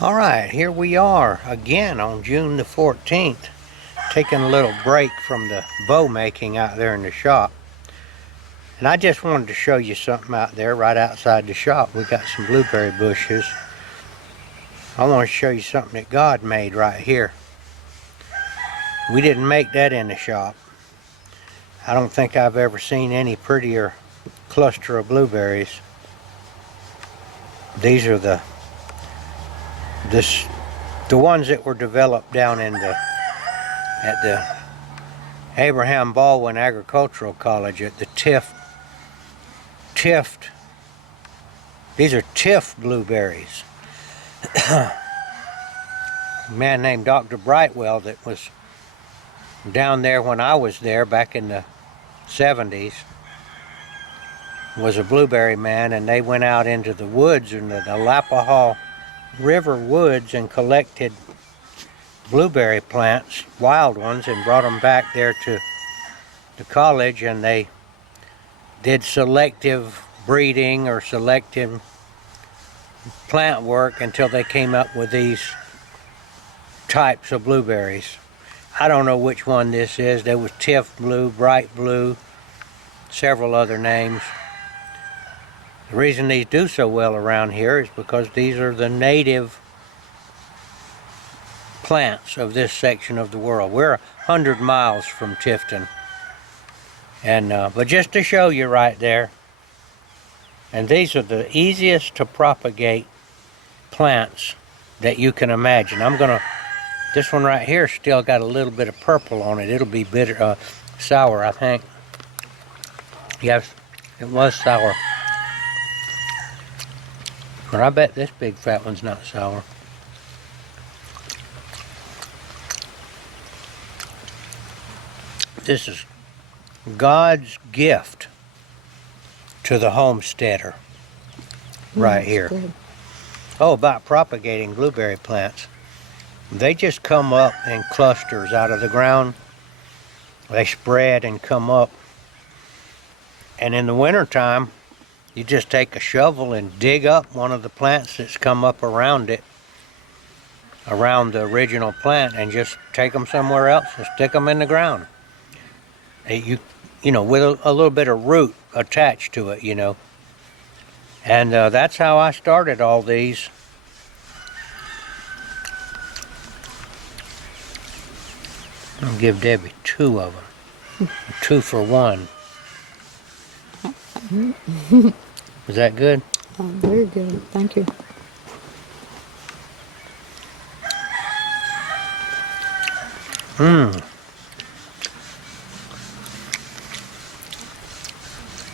All right, here we are again on June the 14th, taking a little break from the bow making out there in the shop. And I just wanted to show you something out there right outside the shop. We got some blueberry bushes. I want to show you something that God made right here. We didn't make that in the shop. I don't think I've ever seen any prettier cluster of blueberries. These are the ones that were developed down at the Abraham Baldwin Agricultural College at the Tift. These are Tift blueberries. A man named Dr. Brightwell that was down there when I was there back in the 70s was a blueberry man, and they went out into the woods in the Alapahaw River woods and collected blueberry plants, wild ones, and brought them back there to the college, and they did selective breeding or selective plant work until they came up with these types of blueberries. I don't know which one this is. There was Tift Blue, Bright Blue, several other names. The reason these do so well around here is because these are the native plants of this section of the world. We're 100 miles from Tifton. And but just to show you right there, and these are the easiest to propagate plants that you can imagine. This one right here still got a little bit of purple on it. It'll be bitter, sour, I think. Yes, it was sour. But I bet this big fat one's not sour. This is God's gift to the homesteader right here. Good. Oh, about propagating blueberry plants. They just come up in clusters out of the ground. They spread and come up. And in the wintertime, you just take a shovel and dig up one of the plants that's come up around it, around the original plant, and just take them somewhere else and stick them in the ground. You know, with a little bit of root attached to it, you know. And that's how I started all these. I'll give Debbie 2 of them. 2 for 1. Was that good? Very good. Thank you.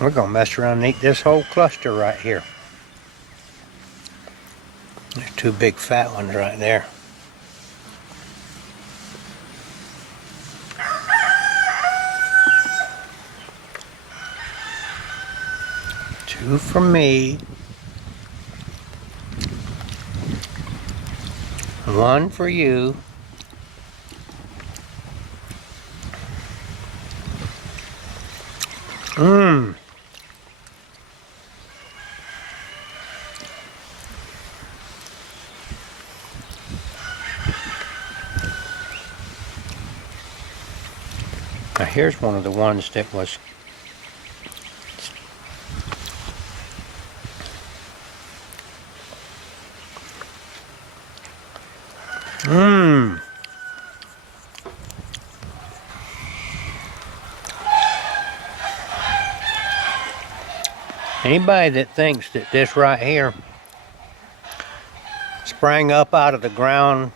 We're going to mess around and eat this whole cluster right here. There's 2 big fat ones right there. Two for me. 1 for you. Now here's one of the ones that was Anybody that thinks that this right here sprang up out of the ground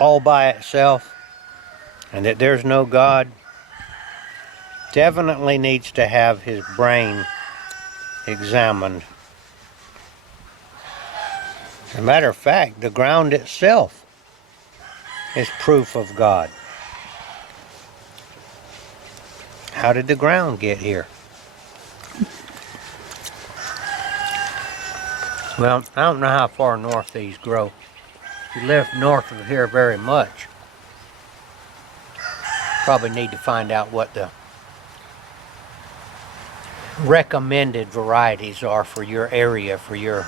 all by itself and that there's no God definitely needs to have his brain examined. As a matter of fact, the ground itself is proof of God. How did the ground get here? Well, I don't know how far north these grow. If you live north of here very much, probably need to find out what recommended varieties are for your area, for your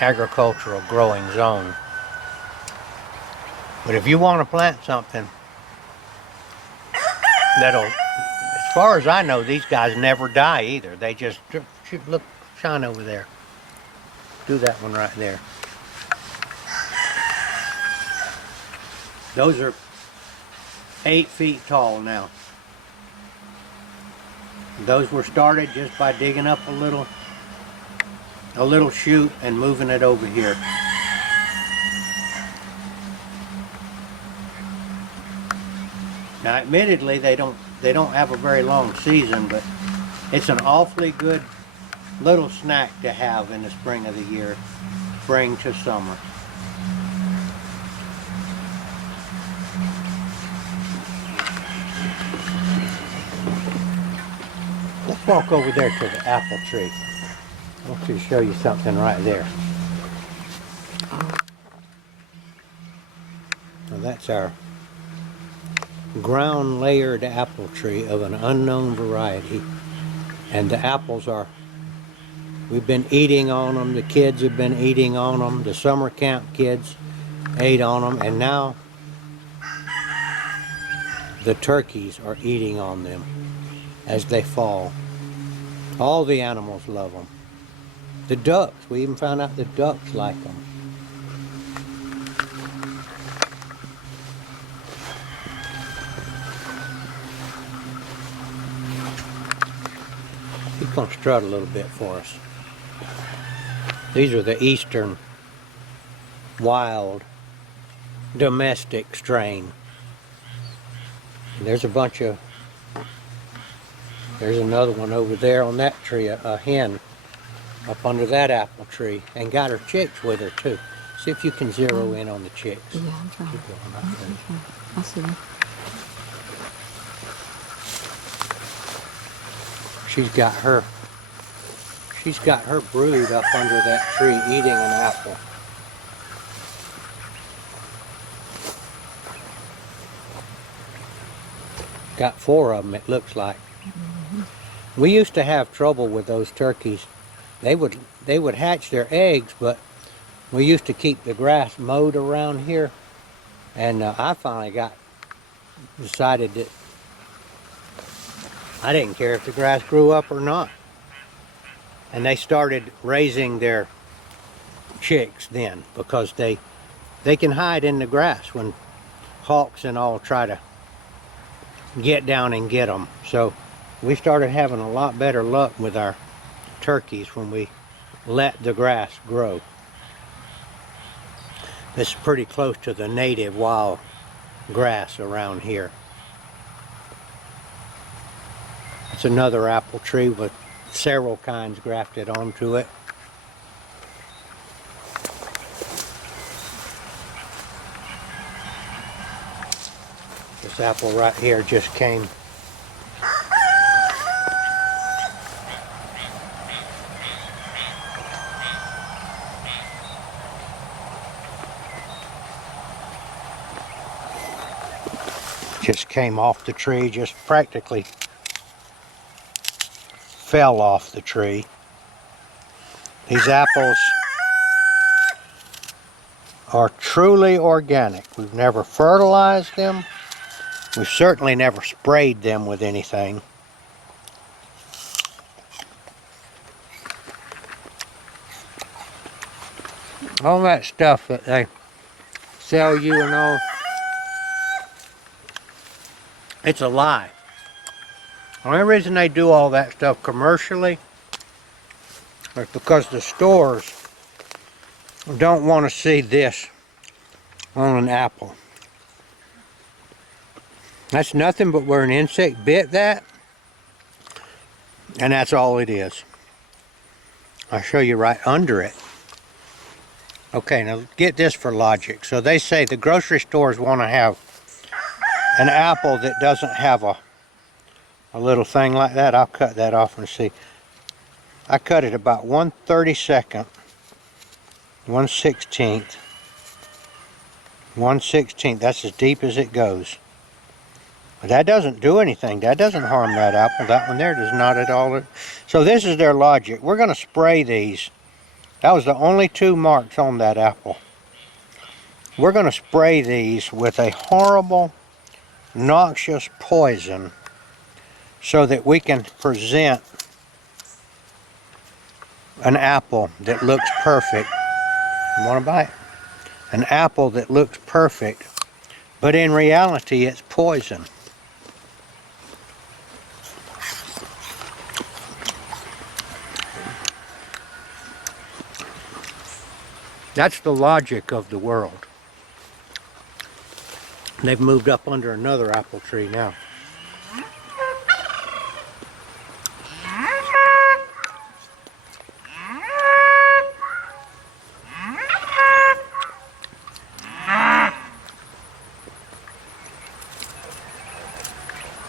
agricultural growing zone. But if you want to plant something that'll, as far as I know, these guys never die either. They just, look, shine over there. Do that one right there. Those are 8 feet tall now. Those were started just by digging up a little chute and moving it over here. Now, admittedly, they don't have a very long season, but it's an awfully good little snack to have in the spring of the year, spring to summer. Let's walk over there to the apple tree. I want to show you something right there. Now that's our ground layered apple tree of an unknown variety. And the apples are, we've been eating on them, the kids have been eating on them, the summer camp kids ate on them, and now the turkeys are eating on them as they fall. All the animals love them. The ducks, we even found out the ducks like them. He's going to strut a little bit for us. These are the eastern wild domestic strain. And there's a bunch of, there's another one over there on that tree, a hen up under that apple tree, and got her chicks with her too. See if you can zero in on the chicks. Yeah, I'm trying. Keep going right there. I see them. She's got her brood up under that tree eating an apple. Got 4 of them, it looks like. We used to have trouble with those turkeys. They would hatch their eggs, but we used to keep the grass mowed around here, and I finally decided that I didn't care if the grass grew up or not. And they started raising their chicks then, because they can hide in the grass when hawks and all try to get down and get them. So we started having a lot better luck with our turkeys when we let the grass grow. This is pretty close to the native wild grass around here. It's another apple tree with several kinds grafted onto it. This apple right here just came. Just came off the tree, just practically fell off the tree. These apples are truly organic. We've never fertilized them. We've certainly never sprayed them with anything. All that stuff that they sell you and all, it's a lie. The only reason they do all that stuff commercially is because the stores don't want to see this on an apple. That's nothing but where an insect bit that, and that's all it is. I'll show you right under it. Okay, now get this for logic. So they say the grocery stores want to have an apple that doesn't have a little thing like that. I'll cut that off and see. I cut it about 1/32, 1/16, 1/16. That's as deep as it goes. But that doesn't do anything. That doesn't harm that apple. That one there does not at all. So this is their logic. We're going to spray these. That was the only 2 marks on that apple. We're going to spray these with a horrible, noxious poison so that we can present an apple that looks perfect. You want to bite? An apple that looks perfect, but in reality it's poison. That's the logic of the world. They've moved up under another apple tree now.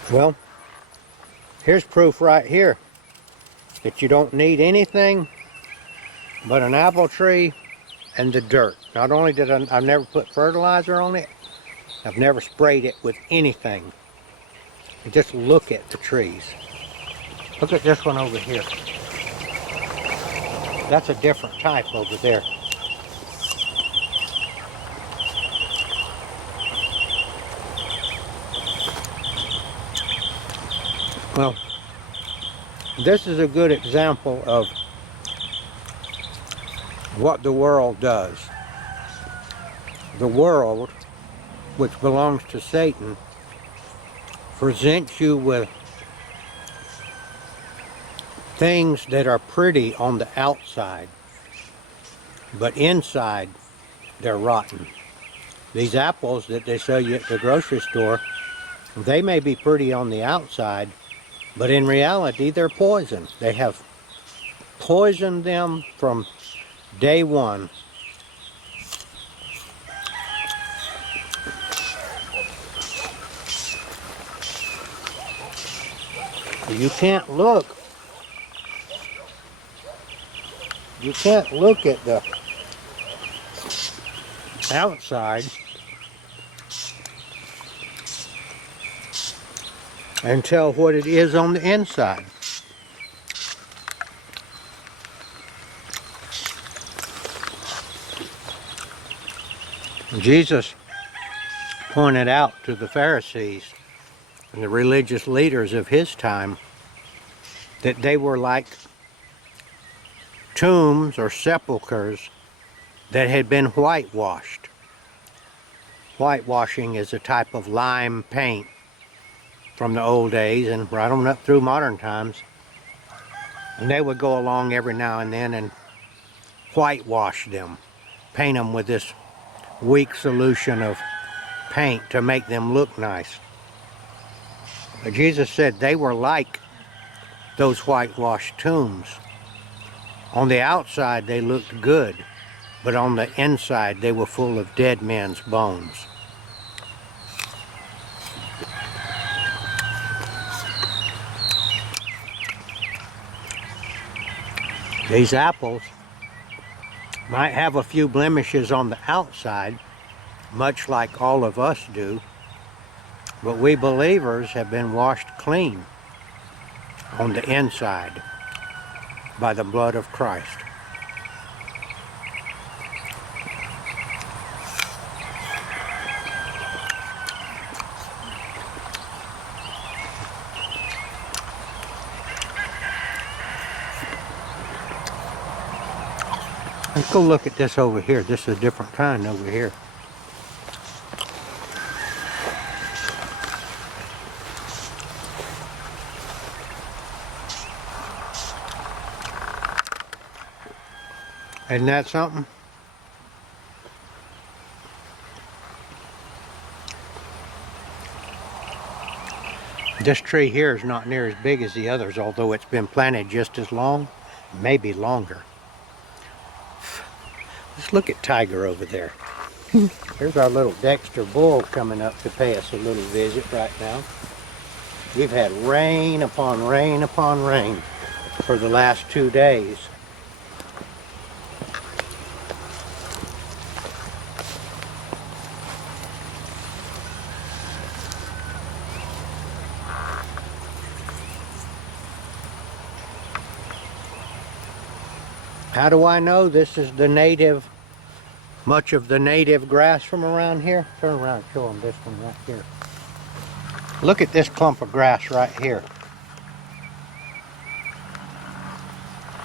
Well, here's proof right here that you don't need anything but an apple tree and the dirt. Not only did I've never put fertilizer on it, I've never sprayed it with anything. And just look at the trees. Look at this one over here. That's a different type over there. Well, this is a good example of what the world does. The world, which belongs to Satan, presents you with things that are pretty on the outside, but inside they're rotten. These apples that they sell you at the grocery store, they may be pretty on the outside, but in reality they're poison. They have poisoned them from day one. You can't look at the outside and tell what it is on the inside. Jesus pointed out to the Pharisees and the religious leaders of his time that they were like tombs or sepulchres that had been whitewashed. Whitewashing is a type of lime paint from the old days and right on up through modern times. And they would go along every now and then and whitewash them, paint them with this weak solution of paint to make them look nice. But Jesus said they were like those whitewashed tombs. On the outside they looked good, but on the inside they were full of dead men's bones. These apples might have a few blemishes on the outside, much like all of us do, but we believers have been washed clean on the inside by the blood of Christ. Let's go look at this over here. This is a different kind over here. Isn't that something? This tree here is not near as big as the others, although it's been planted just as long, maybe longer. Let's look at Tiger over there. There's our little Dexter bull coming up to pay us a little visit right now. We've had rain upon rain upon rain for the last 2 days. How do I know this is the native, much of the native grass from around here? Turn around and show them this one right here. Look at this clump of grass right here.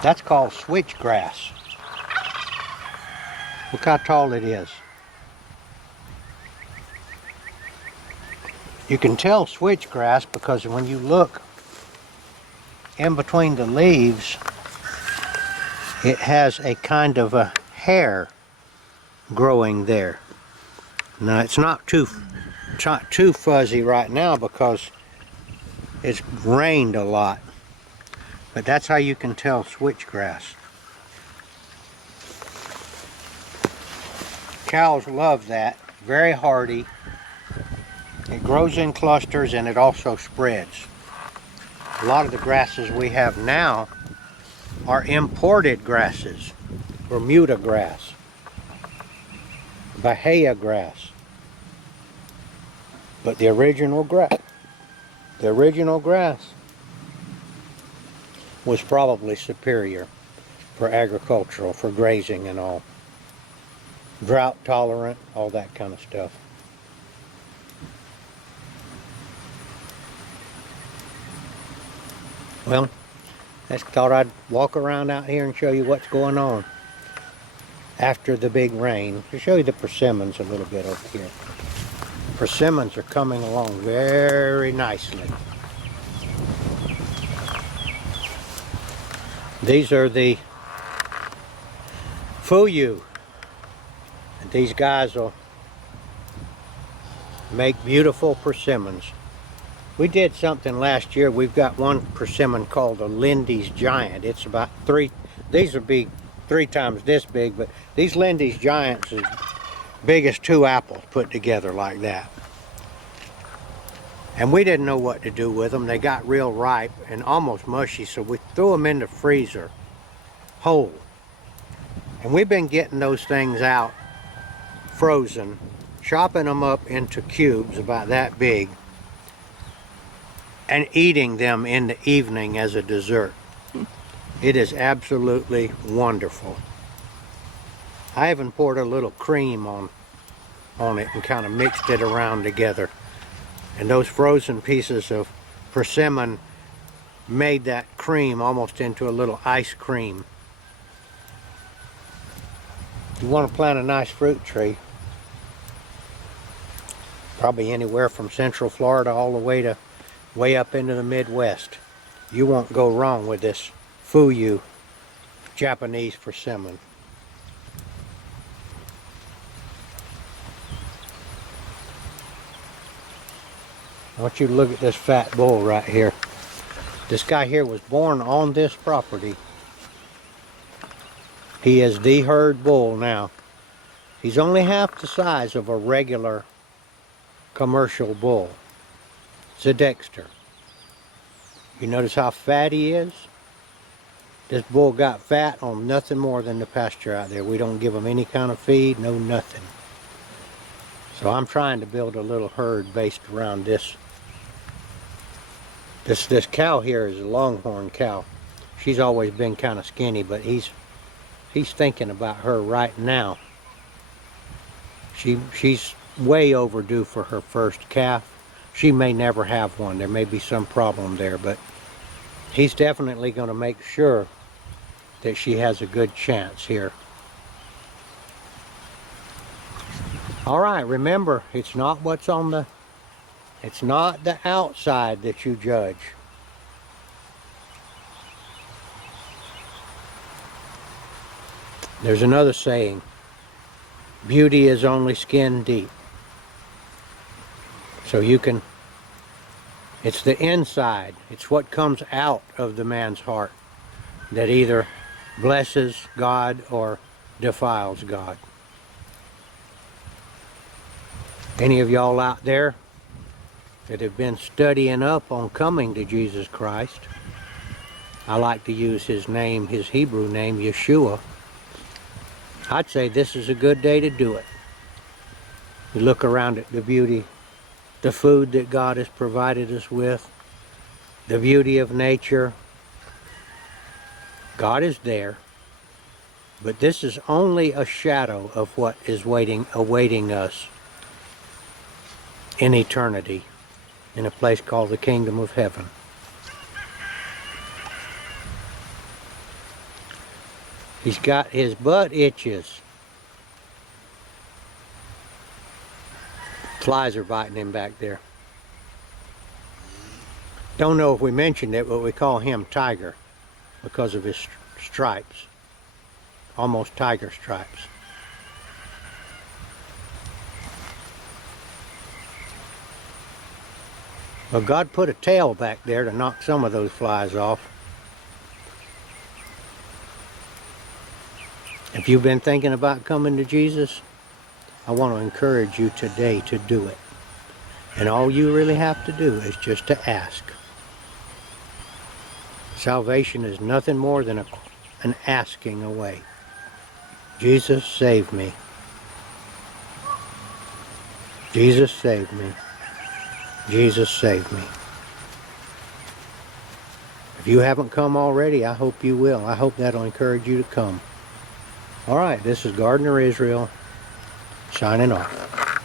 That's called switchgrass. Look how tall it is. You can tell switchgrass because when you look in between the leaves, it has a kind of a hair growing there. Now it's not too fuzzy right now because it's rained a lot, but that's how you can tell switchgrass. Cows love that. Very hardy. It grows in clusters and it also spreads. A lot of the grasses we have now are imported grasses. Bermuda grass, Bahia grass. But the original grass was probably superior for agricultural, for grazing and all. Drought tolerant, all that kind of stuff. Well, I just thought I'd walk around out here and show you what's going on after the big rain. To show you the persimmons a little bit over here. Persimmons are coming along very nicely. These are the Fuyu. And these guys will make beautiful persimmons. We did something last year. We've got one persimmon called a Lindy's Giant. It's about these would be 3 times this big, but these Lindy's Giants is big as 2 apples put together like that. And we didn't know what to do with them. They got real ripe and almost mushy, so we threw them in the freezer whole. And we've been getting those things out frozen, chopping them up into cubes about that big, and eating them in the evening as a dessert. It is absolutely wonderful. I even poured a little cream on it and kind of mixed it around together. And those frozen pieces of persimmon made that cream almost into a little ice cream. You want to plant a nice fruit tree, probably anywhere from Central Florida all the way up into the Midwest. You won't go wrong with this Fuyu Japanese persimmon. I want you to look at this fat bull right here. This guy here was born on this property. He is the herd bull now. He's only half the size of a regular commercial bull. It's a Dexter. You notice how fat he is? This bull got fat on nothing more than the pasture out there. We don't give him any kind of feed, no nothing. So I'm trying to build a little herd based around this. This cow here is a longhorn cow. She's always been kind of skinny, but he's thinking about her right now. She's way overdue for her first calf. She may never have one. There may be some problem there, but he's definitely going to make sure that she has a good chance here. All right, remember, it's not the outside that you judge. There's another saying, beauty is only skin deep. So it's the inside, it's what comes out of the man's heart that either blesses God or defiles God. Any of y'all out there that have been studying up on coming to Jesus Christ, I like to use his name, his Hebrew name, Yeshua. I'd say this is a good day to do it. You look around at the beauty, the food that God has provided us with, the beauty of nature. God is there. But this is only a shadow of what is awaiting us in eternity in a place called the Kingdom of Heaven. He's got his butt itches. Flies are biting him back there. Don't know if we mentioned it, but we call him Tiger because of his stripes. Almost tiger stripes. Well, God put a tail back there to knock some of those flies off. If you've been thinking about coming to Jesus, I want to encourage you today to do it. And all you really have to do is just to ask. Salvation is nothing more than an asking away. Jesus, save me. Jesus, save me. Jesus, save me. If you haven't come already, I hope you will. I hope that'll encourage you to come. All right, this is Gardener Israel signing off.